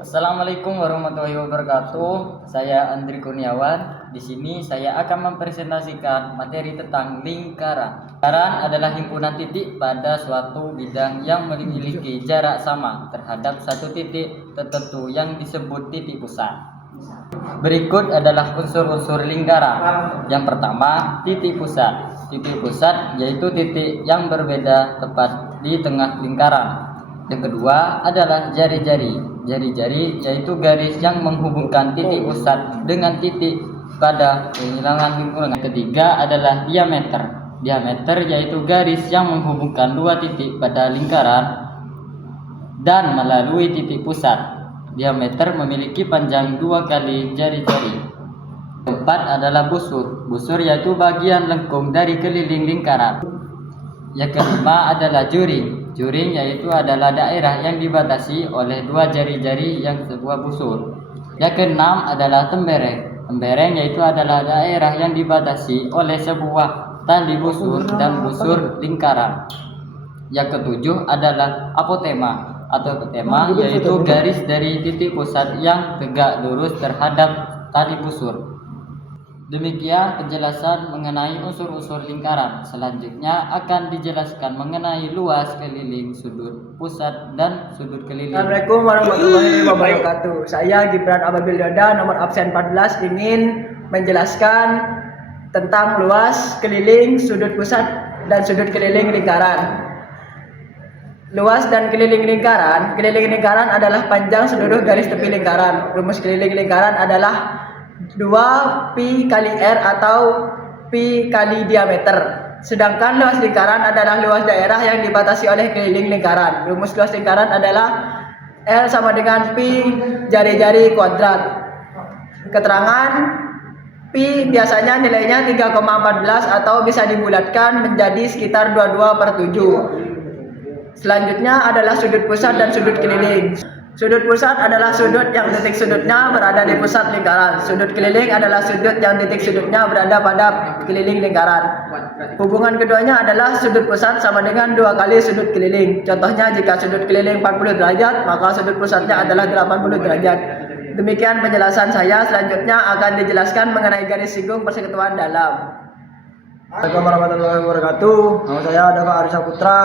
Assalamualaikum warahmatillahi wabarakatuh. Saya Andri Kurniawan. Di sini saya akan mempresentasikan materi tentang lingkaran. Lingkaran adalah himpunan titik pada suatu bidang yang memiliki jarak sama terhadap satu titik tertentu yang disebut titik pusat. Berikut adalah unsur-unsur lingkaran. Yang pertama, titik pusat. Titik pusat yaitu titik yang berbeda tepat di tengah lingkaran. Yang kedua adalah jari-jari. Jari-jari yaitu garis yang menghubungkan titik pusat dengan titik pada penyilangan lingkungan. Yang ketiga adalah diameter. Diameter yaitu garis yang menghubungkan dua titik pada lingkaran dan melalui titik pusat. Diameter memiliki panjang 2 kali jari-jari. Keempat adalah busur. Busur yaitu bagian lengkung dari keliling lingkaran. Yang kelima adalah juring. Juring yaitu adalah daerah yang dibatasi oleh dua jari-jari yang sebuah busur. Yang keenam adalah tembereng. Tembereng yaitu adalah daerah yang dibatasi oleh sebuah tali busur dan busur lingkaran. Yang ketujuh adalah apotema. Apotema yaitu garis dari titik pusat yang tegak lurus terhadap tali busur. Demikian penjelasan mengenai unsur-unsur lingkaran. Selanjutnya akan dijelaskan mengenai luas keliling, sudut pusat, dan sudut keliling. Assalamualaikum warahmatullahi wabarakatuh. Saya Gibran Ababil Yoda, nomor absen 14, ingin menjelaskan tentang luas keliling, sudut pusat, dan sudut keliling lingkaran. Luas dan keliling lingkaran adalah panjang seluruh garis tepi lingkaran. Rumus keliling lingkaran adalah 2 pi kali R atau pi kali diameter. Sedangkan luas lingkaran adalah luas daerah yang dibatasi oleh keliling lingkaran. Rumus luas lingkaran adalah L sama dengan pi jari-jari kuadrat. Keterangan pi biasanya nilainya 3,14 atau bisa dibulatkan menjadi sekitar 22/7. Selanjutnya adalah sudut pusat dan sudut keliling. Sudut pusat adalah sudut yang titik sudutnya berada di pusat lingkaran. Sudut keliling adalah sudut yang titik sudutnya berada pada keliling lingkaran. Hubungan keduanya adalah sudut pusat sama dengan 2 kali sudut keliling. Contohnya jika sudut keliling 40 derajat, maka sudut pusatnya adalah 80 derajat. Demikian penjelasan saya. Selanjutnya akan dijelaskan mengenai garis singgung persekutuan dalam. Assalamualaikum warahmatullahi wabarakatuh. Nama saya Dava Arisa Putra,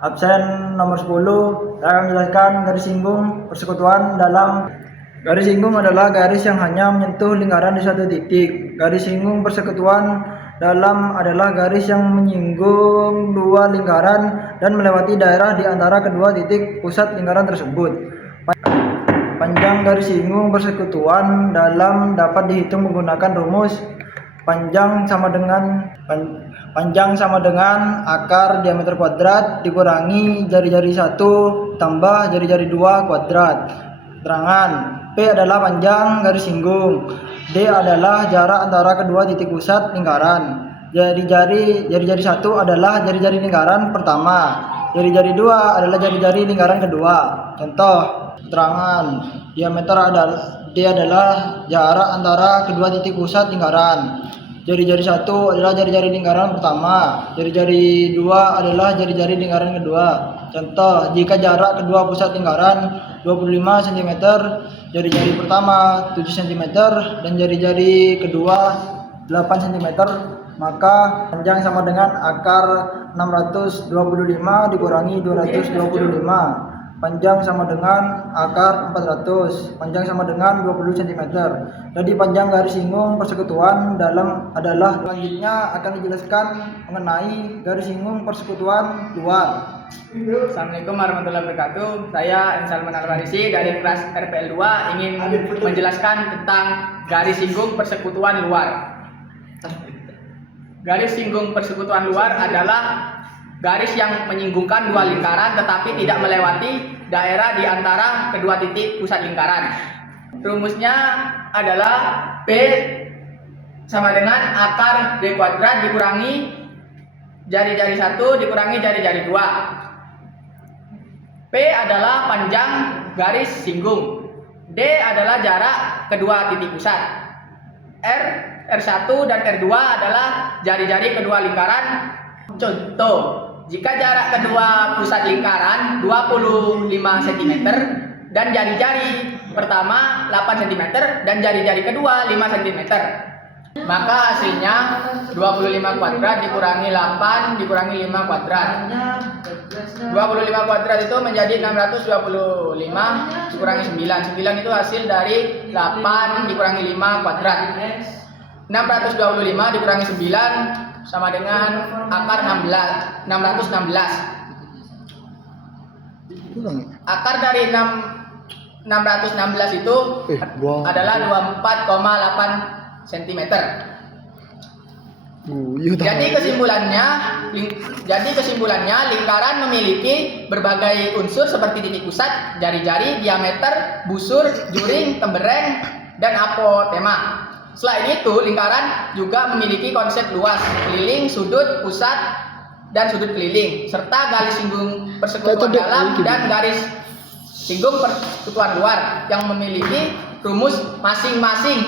absen nomor 10. Saya akan menjelaskan garis singgung persekutuan dalam. Garis singgung adalah garis yang hanya menyentuh lingkaran di suatu titik. Garis singgung persekutuan dalam adalah garis yang menyinggung dua lingkaran dan melewati daerah di antara kedua titik pusat lingkaran tersebut. Panjang garis singgung persekutuan dalam dapat dihitung menggunakan rumus panjang sama dengan akar diameter kuadrat dikurangi jari-jari 1 tambah jari-jari 2 kuadrat. Keterangan P adalah panjang garis singgung, D adalah jarak antara kedua titik pusat lingkaran. Jari-jari 1 adalah jari-jari lingkaran pertama, jari-jari 2 adalah jari-jari lingkaran kedua. Contoh keterangan diameter D adalah jarak antara kedua titik pusat lingkaran. Jari-jari 1 adalah jari-jari lingkaran pertama, jari-jari 2 adalah jari-jari lingkaran kedua. Contoh, jika jarak kedua pusat lingkaran 25 cm, jari-jari pertama 7 cm dan jari-jari kedua 8 cm, maka panjang sama dengan akar 625 dikurangi 225. Panjang sama dengan akar 400, panjang sama dengan 20 cm. Jadi panjang garis singgung persekutuan dalam adalah. Selanjutnya akan dijelaskan mengenai garis singgung persekutuan luar. Assalamualaikum warahmatullahi wabarakatuh. Saya Salman Al-Warisi dari kelas RPL 2 ingin menjelaskan tentang garis singgung persekutuan luar. Garis singgung persekutuan luar adalah garis yang menyinggungkan dua lingkaran tetapi tidak melewati daerah di antara kedua titik pusat lingkaran. Rumusnya adalah P sama dengan akar D kuadrat dikurangi jari-jari 1 dikurangi jari-jari 2. P adalah panjang garis singgung, D adalah jarak kedua titik pusat, R1 dan R2 adalah jari-jari kedua lingkaran. Contoh, jika jarak kedua pusat lingkaran 25 cm, dan jari-jari pertama 8 cm dan jari-jari kedua 5 cm. Maka hasilnya 25 kuadrat dikurangi 8 dikurangi 5 kuadrat. 25 kuadrat itu menjadi 625 dikurangi 9. 9 itu hasil dari 8 dikurangi 5 kuadrat. 625 dikurangi 9 sama dengan akar 616. Akar dari 616 itu adalah 24,8 cm. Jadi kesimpulannya lingkaran memiliki berbagai unsur seperti titik pusat, jari-jari, diameter, busur, juring, tembereng, dan apotema. Selain itu, lingkaran juga memiliki konsep luas, keliling, sudut, pusat, dan sudut keliling, serta garis singgung persekutuan dalam dan garis singgung persekutuan luar yang memiliki rumus masing-masing.